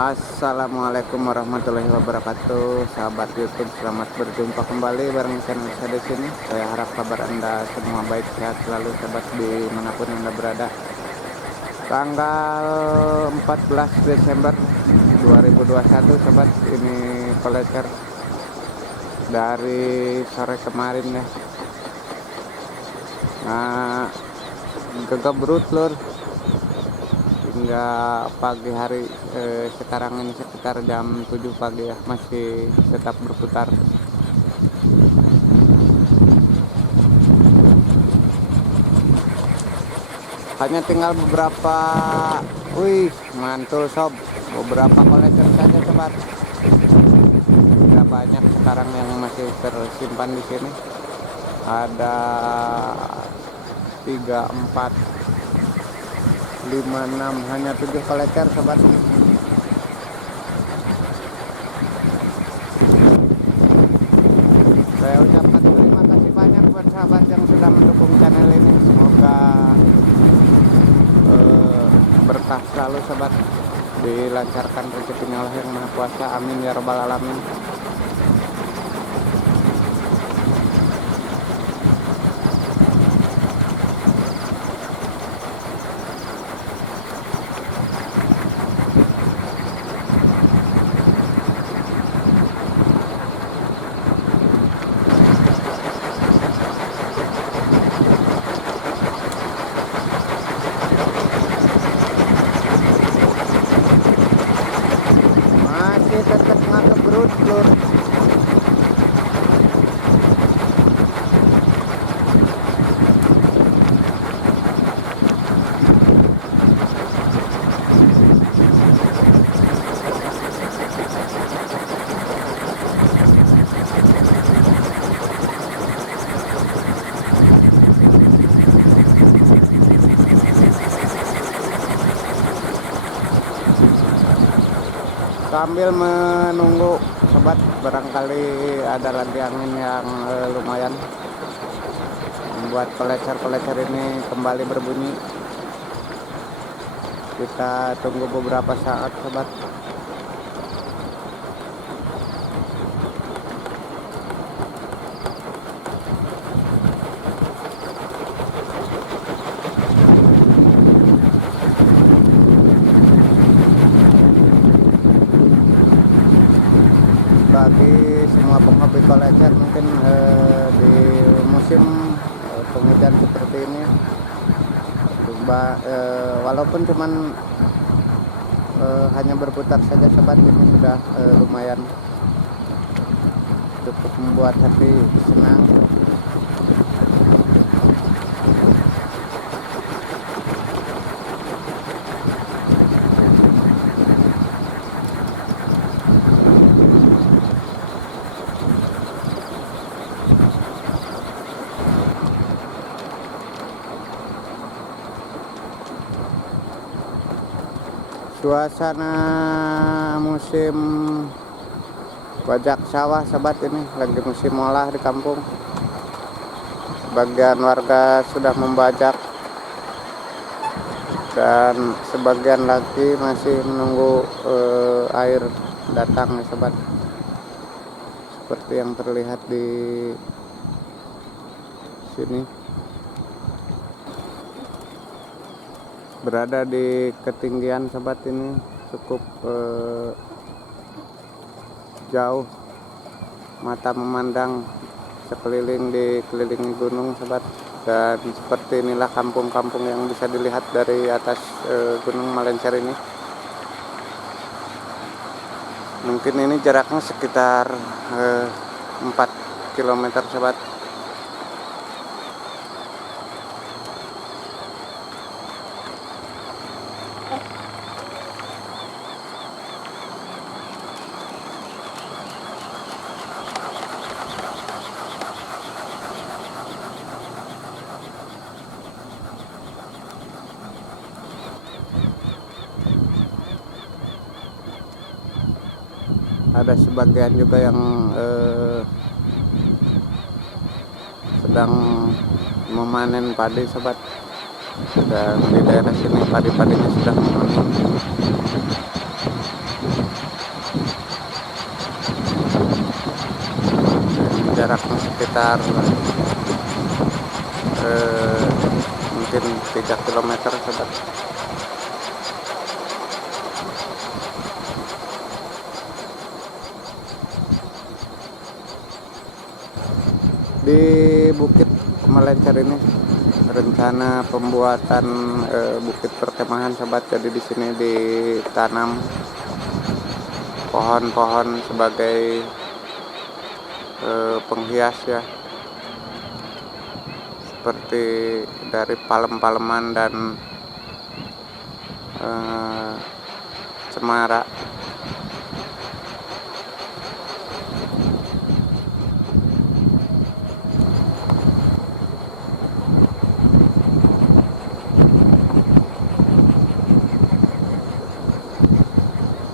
Assalamualaikum warahmatullahi wabarakatuh, sahabat YouTube. Selamat berjumpa kembali bareng channel saya di sini. Saya harap kabar Anda semua baik, sehat selalu, sahabat, dimanapun Anda berada. Tanggal 14 Desember 2021, sahabat. Ini kolecer dari sore kemarin ya. Nah, gegebrut lur hingga pagi hari. Sekarang ini sekitar jam 7 pagi ya, masih tetap berputar. Hanya tinggal beberapa, mantul sob, beberapa kolektor saja sobat. Nggak banyak sekarang yang masih tersimpan di sini. Ada 3, 4, 5, 6, hanya 7 kolektor sobat. Saya ucapkan terima kasih banyak buat sahabat yang sudah mendukung channel ini. Semoga berkah selalu sobat, dilancarkan rezekinya Allah yang Maha Kuasa, amin ya rabbal alamin. Masih tetap ngegebrut lur. Sambil menunggu sobat, barangkali ada lagi angin yang lumayan membuat kolecer-kolecer ini kembali berbunyi. Kita tunggu beberapa saat sobat. Bagi semua penghobi kolecer mungkin di musim penghujan seperti ini, walaupun cuman hanya berputar saja sobat, ini sudah lumayan cukup membuat hati senang. Suasana musim bajak sawah sobat, ini lagi musim olah di kampung. Sebagian warga sudah membajak dan sebagian lagi masih menunggu air datang nih sobat, seperti yang terlihat di sini. Berada di ketinggian sobat, ini cukup jauh, mata memandang sekeliling, dikelilingi gunung sobat. Dan seperti inilah kampung-kampung yang bisa dilihat dari atas Gunung Malencer ini. Mungkin ini jaraknya sekitar 4 km sobat. Ada sebagian juga yang sedang memanen padi sobat, dan di daerah sini padi-padinya sudah memanen. jaraknya sekitar mungkin 3 kilometer sobat. Di Bukit Melencer ini rencana pembuatan bukit perkemahan sobat. Jadi di sini ditanam pohon-pohon sebagai penghias ya, seperti dari palem-paleman dan cemara.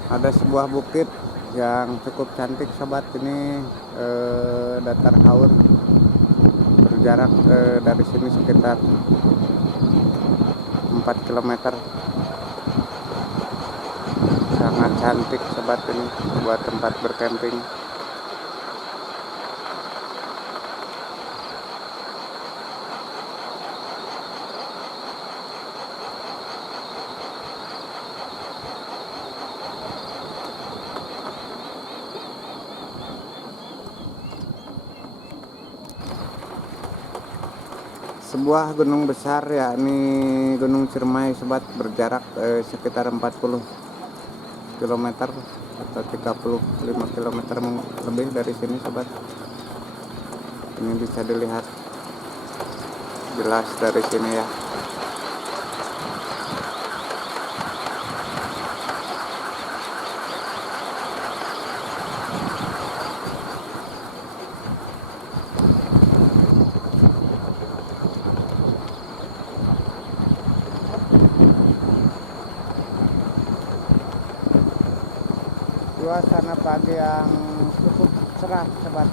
Ada sebuah bukit yang cukup cantik sobat. Ini datar haur, berjarak dari sini sekitar 4 km. Sangat cantik sobat, ini buat tempat bercamping. Sebuah gunung besar yakni Gunung Ciremai sobat, berjarak sekitar 40 km atau 35 km lebih dari sini sobat. Ini bisa dilihat jelas dari sini ya. Suasana pagi yang cukup cerah sobat.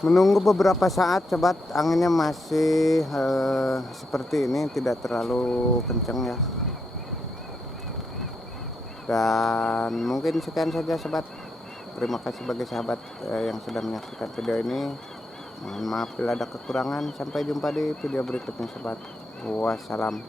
Menunggu beberapa saat sobat, anginnya masih seperti ini, tidak terlalu kencang ya. Dan mungkin sekian saja sobat. Terima kasih bagi sahabat yang sudah menyaksikan video ini. Mohon maaf bila ada kekurangan. Sampai jumpa di video berikutnya sobat. Wassalam.